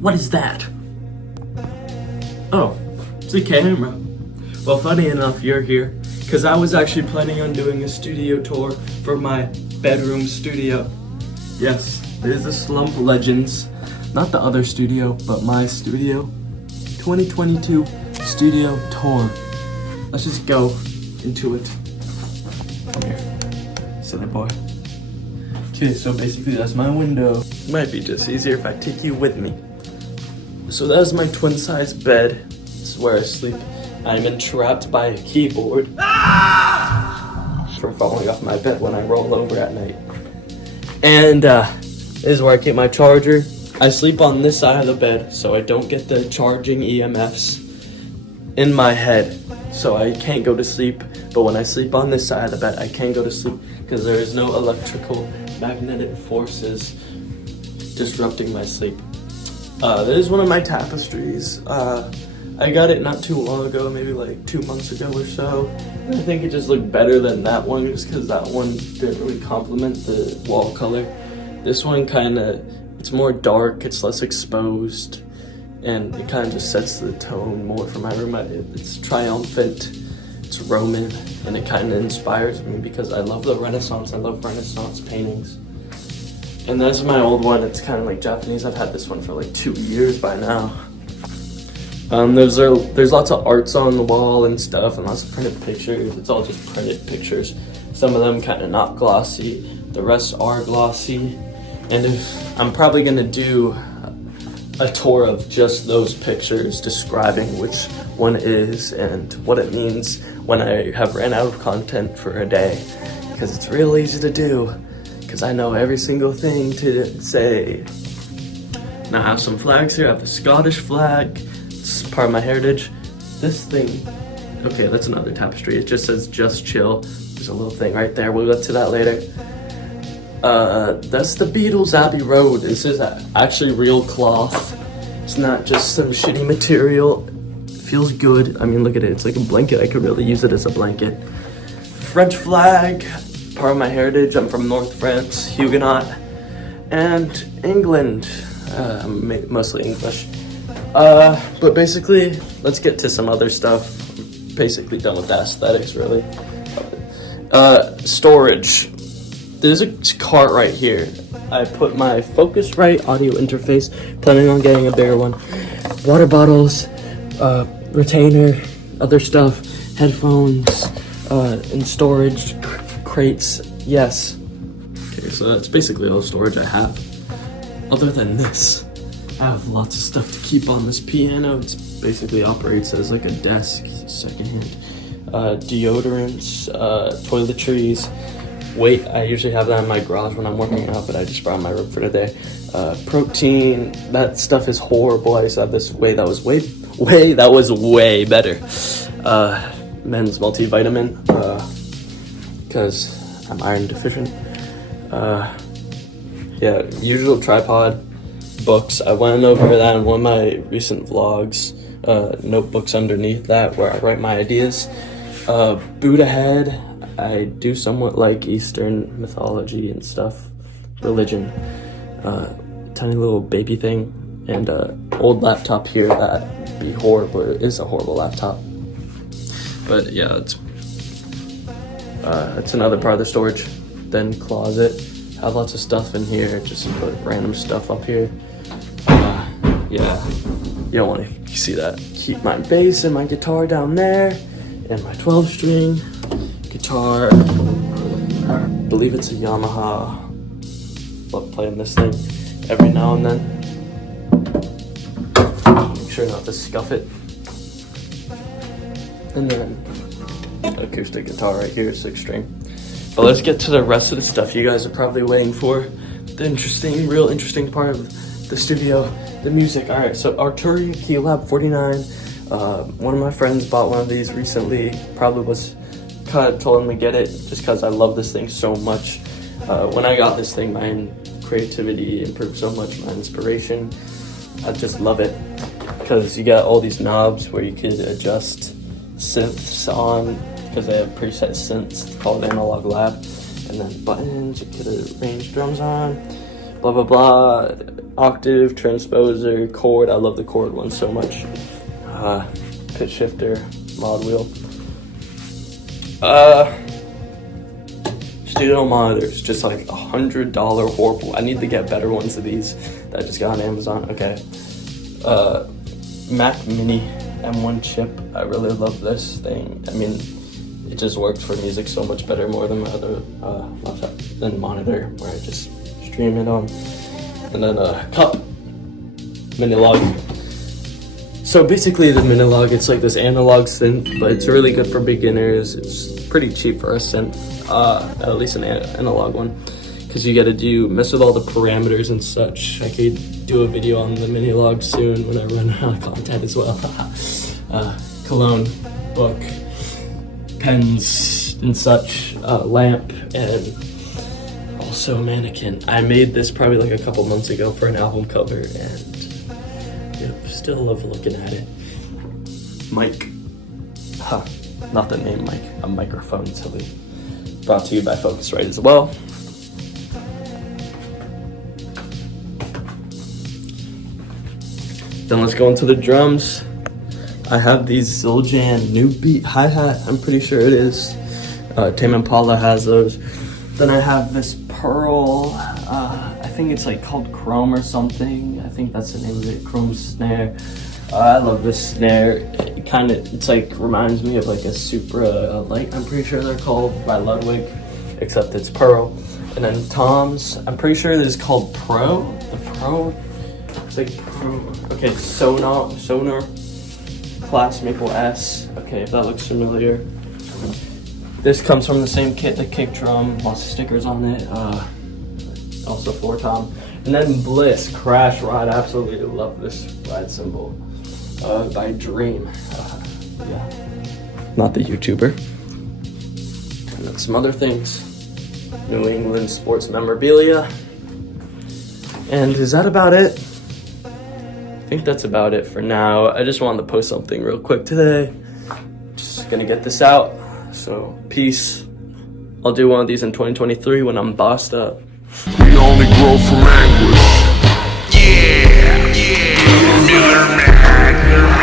What is that? Oh, it's a camera. Well, funny enough, you're here, because I was actually planning on doing a studio tour for my bedroom studio. Yes, it is the Slump Legends, not the other studio, but my studio. 2022 studio tour. Let's just go into it. Come here, silly boy. Okay, so basically that's my window. Might be just easier if I take you with me. So that's my twin-size bed. This is where I sleep. I'm entrapped by a keyboard for falling off my bed when I roll over at night. And this is where I keep my charger. I sleep on this side of the bed so I don't get the charging EMFs in my head. So I can't go to sleep. But when I sleep on this side of the bed, I can go to sleep because there is no electrical magnetic forces disrupting my sleep. This is one of my tapestries. I got it not too long ago, maybe like 2 months ago or so. And I think it just looked better than that one just because that one didn't really complement the wall color. This one it's more dark, it's less exposed, and it kind of just sets the tone more for my room. It's triumphant, it's Roman, and it kind of inspires me because I love the Renaissance. I love Renaissance paintings. And that's my old one. It's kind of like Japanese. I've had this one for like 2 years by now. There's lots of arts on the wall and stuff, and lots of printed pictures. It's all just printed pictures. Some of them kind of not glossy. The rest are glossy. And I'm probably gonna do a tour of just those pictures, describing which one is and what it means when I have ran out of content for a day, because it's real easy to do. Because I know every single thing to say. Now I have some flags here. I have the Scottish flag. It's part of my heritage. This thing, okay, that's another tapestry. It just says just chill. There's a little thing right there. We'll get to that later. That's the Beatles Abbey Road. This is actually real cloth. It's not just some shitty material. It feels good. I mean, look at it. It's like a blanket. I could really use it as a blanket. French flag. Part of my heritage. I'm from North France, Huguenot, and England. I'm mostly English. But basically, let's get to some other stuff. I'm basically done with the aesthetics, really. Storage. There's a cart right here. I put my Focusrite audio interface, planning on getting a bigger one. Water bottles, retainer, other stuff, headphones, and storage. Crates, yes. Okay, so that's basically all the storage I have. Other than this, I have lots of stuff to keep on this piano. It basically operates as like a desk, secondhand. Deodorants, toiletries. Weight, I usually have that in my garage when I'm working out, but I just brought my room for today. Protein, that stuff is horrible. I used to have this that was way better. Men's multivitamin. Because I'm iron deficient. Yeah, usual tripod, books. I went over that in one of my recent vlogs. Notebooks underneath that where I write my ideas. Buddha head. I do somewhat like Eastern mythology and stuff. Religion. Tiny little baby thing. And old laptop here that be horrible. It is a horrible laptop. But yeah, it's another part of the storage. Then closet. Have lots of stuff in here. Just put random stuff up here. Yeah, you don't want to see that. Keep my bass and my guitar down there, and my 12-string guitar. I believe it's a Yamaha. Love playing this thing every now and then. Make sure not to scuff it. And then acoustic guitar right here, 6-string. But let's get to the rest of the stuff you guys are probably waiting for. The real interesting part of the studio, the music. Alright, so Arturia Keylab 49. One of my friends bought one of these recently. Probably was kind of told him to get it just because I love this thing so much. When I got this thing, my creativity improved so much, my inspiration. I just love it because you got all these knobs where you could adjust synths on, because they have preset synths called Analog Lab, and then buttons you could arrange drums on. blah blah blah, octave, transposer, chord. I love the chord one so much. Pitch shifter, mod wheel. Studio monitors, just like $100 horrible. I need to get better ones of these that I just got on Amazon. Okay. Mac Mini M1 chip. I really love this thing. I mean, it just works for music so much better, more than my other laptop than monitor, where I just stream it on. And then a cup, Minilog. So basically the Minilog, it's like this analog synth, but it's really good for beginners. It's pretty cheap for a synth, at least an analog one, because you gotta mess with all the parameters and such. I could do a video on the Minilog soon when I run out of content as well. Cologne, book, pens and such, lamp, and also mannequin. I made this probably like a couple months ago for an album cover, and yep, still love looking at it. Mic, not the name mic, a microphone, silly. Brought to you by Focusrite as well. Then let's go into the drums. I have these Zildjian new beat hi-hat, I'm pretty sure it is. Tame Impala has those. Then I have this Pearl, I think it's like called Chrome or something. I think that's the name of it, Chrome Snare. I love this snare. It's like reminds me of like a Supra Light, I'm pretty sure they're called, by Ludwig, except it's Pearl. And then toms, I'm pretty sure this is called Pro. The Pro, it's like Pro. Okay, Sonar Class Maple S. Okay, if that looks familiar. This comes from the same kit, the kick drum, lots of stickers on it. Also floor tom. And then Bliss Crash Ride. I absolutely love this ride cymbal. By Dream. Yeah. Not the YouTuber. And then some other things. New England sports memorabilia. And is that about it? I think that's about it for now. I just wanted to post something real quick today. Just gonna get this out. So, peace. I'll do one of these in 2023 when I'm bossed up. We only grow from anguish. Yeah, yeah. Miller Magnum.